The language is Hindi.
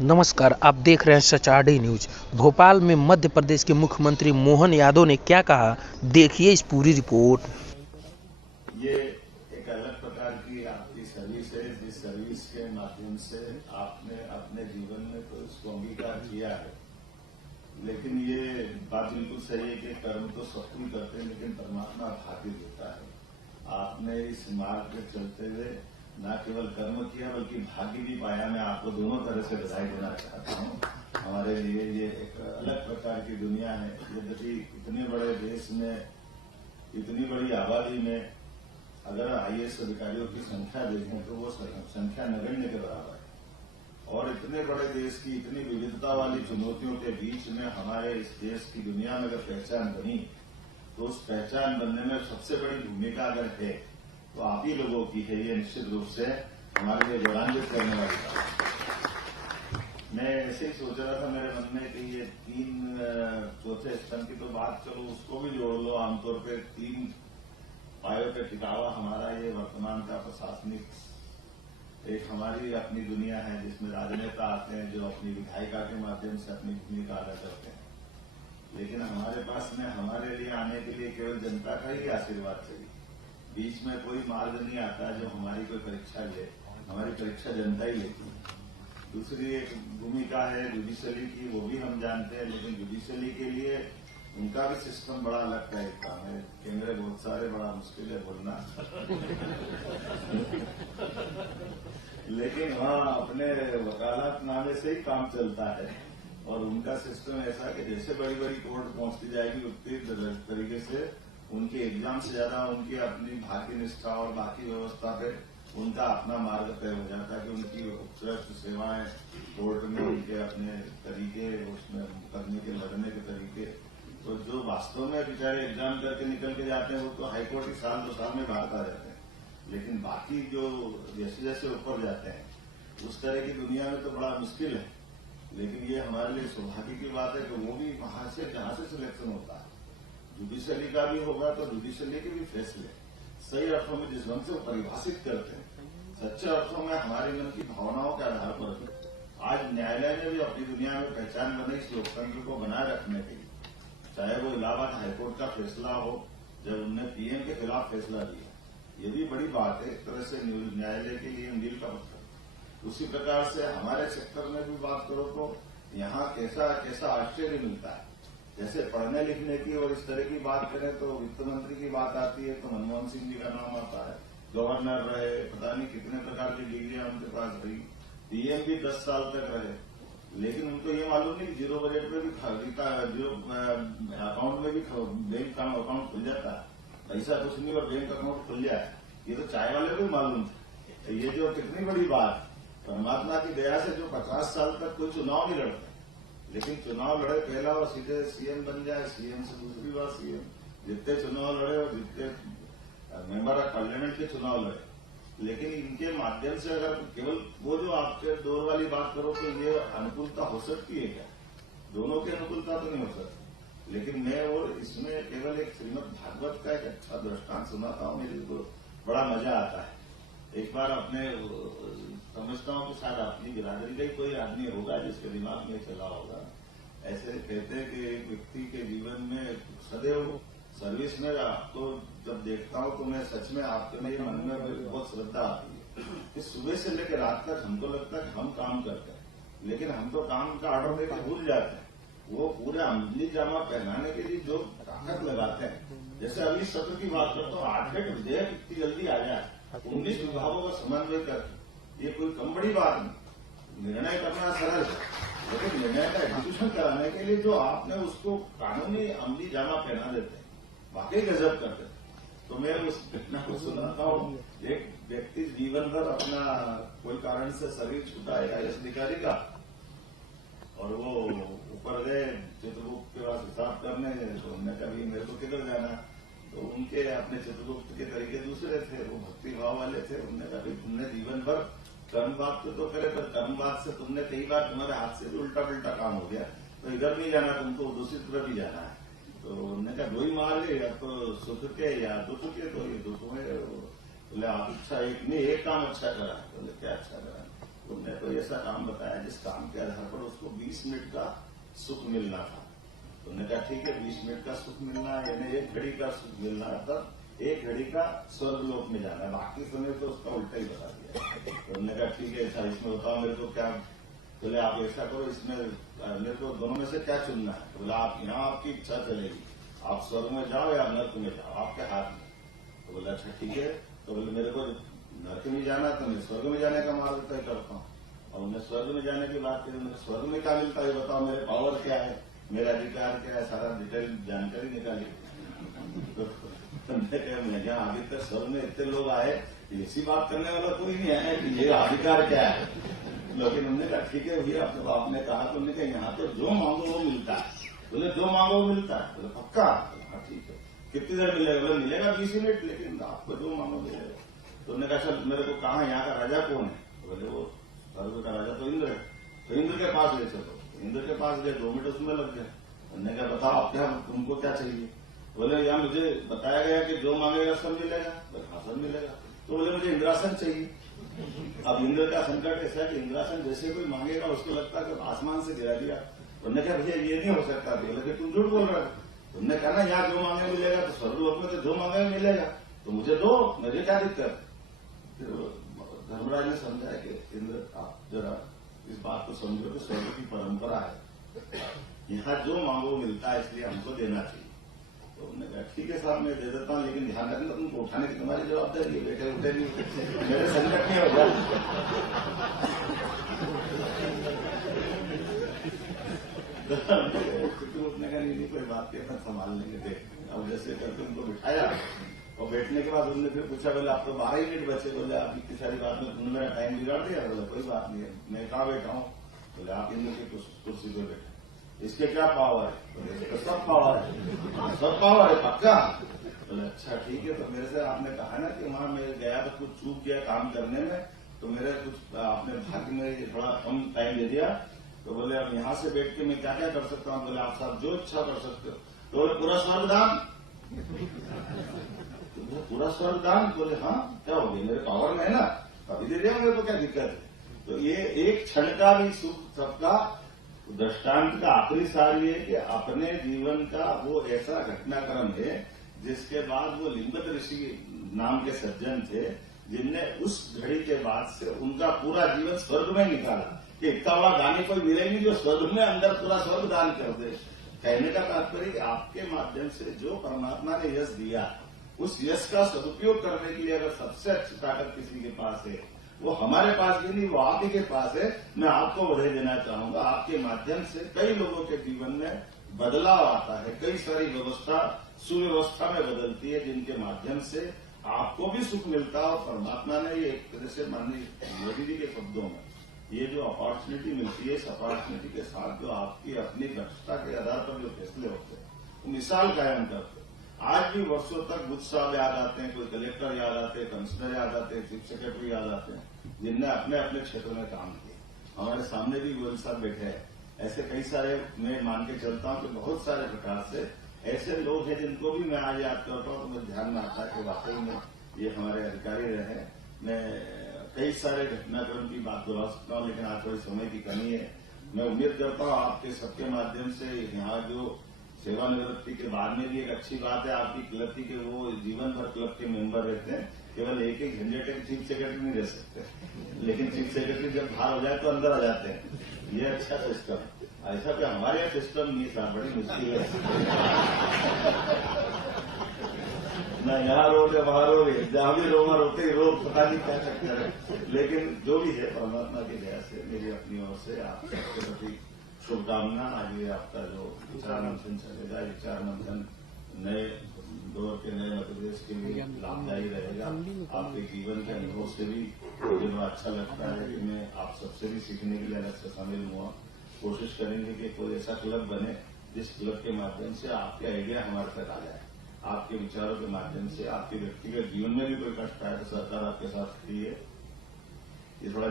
नमस्कार, आप देख रहे हैं सचारडी न्यूज। भोपाल में मध्य प्रदेश के मुख्यमंत्री मोहन यादव ने क्या कहा, देखिए इस पूरी रिपोर्ट। ये एक अलग प्रकार की आपकी सर्विस है, जिस सर्विस के माध्यम से आपने अपने जीवन में तो इसको अंगीकार किया है। लेकिन ये बात बिल्कुल सही है कि कर्म तो सब कोई करते हैं, लेकिन परमात्मा भाग्य देता है। आपने इस मार्ग पे चलते हुए न केवल कर्म किया बल्कि भाग्य भी पाया। मैं आपको दोनों तरह से बधाई देना चाहता हूँ। हमारे लिए ये एक अलग प्रकार की दुनिया है। यद्यपि इतने बड़े देश में, इतनी बड़ी आबादी में अगर आईएएस अधिकारियों की संख्या देखें तो वो संख्या नगण्य के बराबर है। और इतने बड़े देश की इतनी विविधता वाली चुनौतियों के बीच में हमारे इस देश की दुनिया में अगर पहचान बनी, तो उस पहचान बनने में सबसे बड़ी भूमिका अगर है तो आप ही लोगों की है। ये निश्चित रूप से हमारे लिए गौरवान्वित करने वाली बात है। मैं ऐसे ही सोच रहा था मेरे मन में कि ये 3 चौथे स्तंभ की तो बात, चलो उसको भी जोड़ लो। आमतौर पर 3 पायों पे टिकावा हमारा ये वर्तमान का प्रशासनिक एक हमारी अपनी दुनिया है, जिसमें राजनेता आते हैं जो अपनी विधायिका के माध्यम से अपनी भूमिका अदा करते हैं। लेकिन हमारे पास में हमारे लिए आने के लिए केवल जनता का ही आशीर्वाद चाहिए। बीच में कोई मार्ग नहीं आता जो हमारी कोई परीक्षा ले। हमारी परीक्षा जनता ही लेती है। दूसरी एक भूमिका है जुडिशरी की, वो भी हम जानते हैं, लेकिन जुडिशरी के लिए उनका भी सिस्टम बड़ा अलग टाइप का है। कैमरे बहुत सारे, बड़ा मुश्किल है बोलना लेकिन हाँ, अपने वकालतनामे से ही काम चलता है। और उनका सिस्टम ऐसा कि जैसे बड़ी बड़ी कोर्ट पहुंचती जाएगी उतनी तरीके से उनके एग्जाम से ज्यादा उनकी अपनी भाग्य निष्ठा और बाकी व्यवस्था पे उनका अपना मार्ग तय हो जाता है कि उनकी उत्कृष्ट सेवाएं कोर्ट में, उनके अपने तरीके, उसमें करने के लड़ने के तरीके। तो जो वास्तव में बेचारे एग्जाम करके निकल के जाते हैं वो तो हाईकोर्ट की 1-2 साल में बाहर आ जाते हैं। लेकिन बाकी जो जैसे जैसे ऊपर जाते हैं उस तरह की दुनिया में तो बड़ा मुश्किल है। लेकिन ये हमारे लिए सौभाग्य की बात है कि वो भी वहां से जहां से सिलेक्शन होता है, जुडिशरी का भी होगा तो जुडिशरी के भी फैसले सही अर्थों में जिस ढंग से वो परिभाषित करते हैं, सच्चे अर्थों में हमारे मन की भावनाओं के आधार पर आज न्यायालय ने भी अपनी दुनिया में पहचान बनाई इस लोकतंत्र को बनाए रखने के लिए। चाहे वो इलाहाबाद हाईकोर्ट का फैसला हो, जब उनने पीएम के खिलाफ फैसला दिया, ये भी बड़ी बात है एक तरह से न्यायालय के लिए मील का पत्थर। उसी प्रकार से हमारे सेक्टर में भी बात करो तो यहाँ कैसा कैसा आश्चर्य मिलता है। जैसे पढ़ने लिखने की और इस तरह की बात करें तो वित्त मंत्री की बात आती है तो मनमोहन सिंह जी का नाम आता है। गवर्नर रहे, पता नहीं कितने प्रकार की डिग्रियां उनके पास रही। पीएम भी 10 साल तक रहे, लेकिन उनको ये मालूम नहीं कि जीरो बजट में भी जीरो अकाउंट में भी बैंक का अकाउंट खुल जाता है। पैसा कुछ नहीं और बैंक अकाउंट खुल जाए, ये तो चाय वाले को भी मालूम था। तो ये जो कितनी बड़ी बात, परमात्मा की दया से जो 50 साल तक कोई चुनाव नहीं लड़ता, लेकिन चुनाव लड़े पहला और सीधे सीएम बन जाए, सीएम से दूसरी बार सीएम, जितने चुनाव लड़े और जितने मेंबर ऑफ पार्लियामेंट के चुनाव लड़े, लेकिन इनके माध्यम से अगर केवल वो जो आपके दौर वाली बात करो तो ये अनुकूलता हो सकती है क्या? दोनों की अनुकूलता तो नहीं हो सकती। लेकिन मैं और इसमें केवल एक श्रीमद् भागवत का एक अच्छा दृष्टांत सुनाता हूँ, मेरे को बड़ा मजा आता है। एक बार अपने समझता हूँ कि शायद अपनी बिरादरी का ही कोई आदमी होगा जिसके दिमाग में चला होगा। ऐसे कहते हैं कि एक व्यक्ति के जीवन में सदैव सर्विस में आपको जब देखता हूँ तो मैं सच में आपके में मन में बहुत श्रद्धा आती है कि सुबह से लेकर रात तक हमको लगता है कि हम काम करते हैं, लेकिन हम तो काम का ऑर्डर देकर भूल जाते हैं। वो पूरे अमली जामा पहनाने के लिए जो ताकत लगाते हैं, जैसे अभी सत्र की बात करता हूँ, 8 विधेयक इतनी जल्दी आ जाए, 19 विभागों का समन्वय कर, ये कोई कम बड़ी बात नहीं। निर्णय करना सरल है, लेकिन निर्णय का एग्जीक्यूशन कराने के लिए जो आपने उसको कानूनी अमली जामा पहना देते हैं, वाकई गजब करते हैं। तो मैं उस घटना को सुनाता हूँ। एक व्यक्ति जीवन भर अपना कोई कारण से शरीर छूटा है आईएएस अधिकारी का, और वो ऊपर गए चित्रगुप्त के पास हिसाब करने। तो उन्होंने कहा मेरे को किधर जाना, तो उनके अपने चित्रगुप्त के तरीके दूसरे थे, वो भक्ति भाव वाले थे। उन्होंने कहा तुमने जीवन भर कर्मवाद तो करे, पर कर्मवाद से तुमने कई बार तुम्हारे हाथ से भी उल्टा पुल्टा काम हो गया, तो इधर नहीं जाना, तुमको दूसरी तरफ भी जाना है। तो उन्होंने कहा 2 ही मार्ग है, या तो सुख के या दुख के। तो ये दुख में बोले आप अच्छा एक काम अच्छा करा। बोले क्या अच्छा करा? उन्होंने कोई ऐसा काम बताया जिस काम के 20 मिनट का सुख मिलना था। तो उन्होंने कहा ठीक है 20 मिनट का सुख मिलना है, यानी 1 घड़ी का सुख मिलना है, तब 1 घड़ी का स्वर्गलोक में जाना है, बाकी समय तो उसका उल्टा ही बता दिया। तो उन्होंने कहा ठीक है ऐसा, इसमें बताओ मेरे को क्या, बोले आप ऐसा करो, इसमें मेरे को दोनों में से क्या चुनना है। तो बोला आप यहाँ आपकी इच्छा चलेगी, आप स्वर्ग में जाओ या नर्क में जाओ, आपके हाथ में। तो बोला अच्छा ठीक है। तो बोले मेरे को नर्क में जाना तो मैं स्वर्ग में जाने का मार्ग तय करता हूँ। और उन्हें स्वर्ग में जाने की बात करी, मुझे स्वर्ग में क्या मिलता है बताओ, मेरे पावर क्या है, मेरा अधिकार क्या है, सारा डिटेल जानकारी निकाली। तो मैं यहाँ अभी तक स्वर्ग में इतने लोग आए, ऐसी बात करने वाला कोई नहीं है कि ये अधिकार क्या है। लेकिन उन्होंने कहा ठीक है भैया, आपने कहा तो उन्होंने कहा यहाँ तो जो मांगो वो मिलता है। बोले जो मांगो वो मिलता है। बोले पक्का? हाँ ठीक है। कितनी देर मिलेगा? बोले मिलेगा 20 मिनट, लेकिन आपको जो मांगो मिलेगा। तो उन्होंने कहा चल मेरे को कहा यहाँ का राजा कौन है? बोले वो स्वर्ग का राजा तो इंद्र है। तो इंद्र के पास ले चलो। इंद्र के पास गए, 2 मिनट उसमें लग गए। उन्होंने कहा बताओ आप क्या, तुमको क्या चाहिए? बोले यहाँ मुझे बताया गया कि जो मांगेगा सब मिलेगा। बोले हाँ सब मिलेगा। तो बोले मुझे इंद्रासन चाहिए। अब इंद्र का संकट ऐसा है कि इंद्रासन जैसे कोई मांगेगा उसको लगता है कि आसमान से गिरा दिया। उन्होंने कहा भैया ये नहीं हो सकता। बोले कि तुम झूठ बोल रहे हो। उन्होंने कहा ना यहाँ जो मांगे मिलेगा, तो स्वर्गलोक में तो जो मांगे मिलेगा, तो मुझे दो, मुझे क्या दिक्कत। फिर धर्मराज ने समझाया कि इंद्र आप जरा इस बात को समझो कि स्वर्ग की परंपरा है, यहाँ जो मांगो मिलता है, इसलिए हमको देना चाहिए। तो उन्होंने कहा ठीक है साहब मैं दे देता हूँ, लेकिन ध्यान रखना तुमको उठाने की तुम्हारी जवाबदारी है, बैठे उठे नहीं, मेरे संकट नहीं होगा। उठने का नहीं कोई बात नहीं, अपन संभाल लेंगे। देख अब जैसे करके उनको बिठाया और बैठने के बाद उन्होंने फिर पूछा, बोले आप तो 12 ही मिनट बचे। बोले आप इतनी सारी बात में तुमने मेरा टाइम बिगाड़ दिया। बोले कोई बात नहीं है, मैं कहाँ बैठा हूँ? बोले आप इंद्र की कुर्सी पे बैठे। इसके क्या पावर है? बोले इसका सब पावर है, सब पावर है पक्का। बोले अच्छा ठीक है। तो मेरे से आपने कहा ना कि वहां मैं गया तो कुछ चूक गया काम करने में, तो मेरे कुछ आपने भाग्य में थोड़ा कम टाइम दे दिया। तो बोले अब यहाँ से बैठ के मैं क्या क्या कर सकता हूँ? बोले आप साहब जो इच्छा कर सकते हो। तो बोले पूरा स्वर्गदान। पूरा स्वर्गदान? बोले हाँ क्या हो गया, मेरे पावर में है ना, अभी दे दिया, मेरे को क्या दिक्कत है। तो ये एक क्षण का भी सुख सबका दृष्टांत का आखिरी सार ये कि अपने जीवन का वो ऐसा घटनाक्रम है जिसके बाद वो लिंगत ऋषि नाम के सज्जन थे, जिनने उस घड़ी के बाद से उनका पूरा जीवन स्वर्ग में निकाला कि इतना बड़ा दानी कोई मिलेगी जो स्वर्ग में अंदर पूरा स्वर्ग दान कर दे। कहने का तात्पर्य आपके माध्यम से जो परमात्मा ने यश दिया, उस यश का सदुपयोग करने के लिए अगर सबसे अच्छी ताकत किसी के पास है, वो हमारे पास भी नहीं, वो आप ही के पास है। मैं आपको बधाई देना चाहूंगा। आपके माध्यम से कई लोगों के जीवन में बदलाव आता है, कई सारी व्यवस्था सुव्यवस्था में बदलती है, जिनके माध्यम से आपको भी सुख मिलता है। और परमात्मा ने ये एक तरह से माननीय मोदी जी के शब्दों में ये जो अपॉर्चुनिटी मिलती है, इस अपॉर्चुनिटी के साथ जो आपकी अपनी दक्षता के आधार पर जो फैसले होते हैं, वो मिसाल कायम करते हैं। आज भी वर्षों तक बुद्ध साहब याद आते हैं, कोई कलेक्टर याद आते हैं, कमिश्नर याद आते हैं, चीफ सेक्रेटरी याद आते हैं, जिनने अपने अपने क्षेत्र में काम किया। हमारे सामने भी गोयल साहब बैठे हैं। ऐसे कई सारे मैं मान के चलता हूं कि बहुत सारे प्रकार से ऐसे लोग हैं जिनको भी मैं आज याद करता हूं तो मुझे ध्यान में आता है कि वाकई में ये हमारे अधिकारी रहे। मैं कई सारे घटनाक्रम की बात दोहरा सकता हूं, लेकिन आज थोड़ी समय की कमी है। मैं उम्मीद करता हूं आपके सबके माध्यम से यहाँ जो सेवानिवृत्ति के बाद में भी एक अच्छी बात है आपकी क्लब की कि वो जीवन भर क्लब के मेंबर रहते हैं। केवल एक एक झंझट के चीफ सेक्रेटरी नहीं रह सकते, लेकिन चीफ सेक्रेटरी जब बाहर हो जाए तो अंदर आ जाते हैं। ये अच्छा सिस्टम है। ऐसा कि हमारे यहाँ सिस्टम नहीं था, बड़ी मुश्किल है। न यहाँ रोड है वहां रोड है, जहां भी रोमा रोते ही रोड, पता नहीं क्या चक्कर है। लेकिन जो भी है परमात्मा की दया से मेरी अपनी ओर से आप सबके प्रति शुभकामना। आज ये आपका जो विचार मंथन चलेगा, विचार मंथन नए दौर के नए मध्य प्रदेश के लिए लाभदायी रहेगा। आपके जीवन के अनुभव से भी मुझे बड़ा अच्छा लगता है कि मैं आप सबसे भी सीखने के लिए अलग से शामिल हुआ। कोशिश करेंगे कि कोई ऐसा क्लब बने जिस क्लब के माध्यम से आपके आइडिया हमारे तक आ जाए, आपके विचारों के माध्यम से आपके व्यक्तिगत जीवन में भी कोई कष्ट आए तो सरकार आपके साथ खड़ी है। ये थोड़ा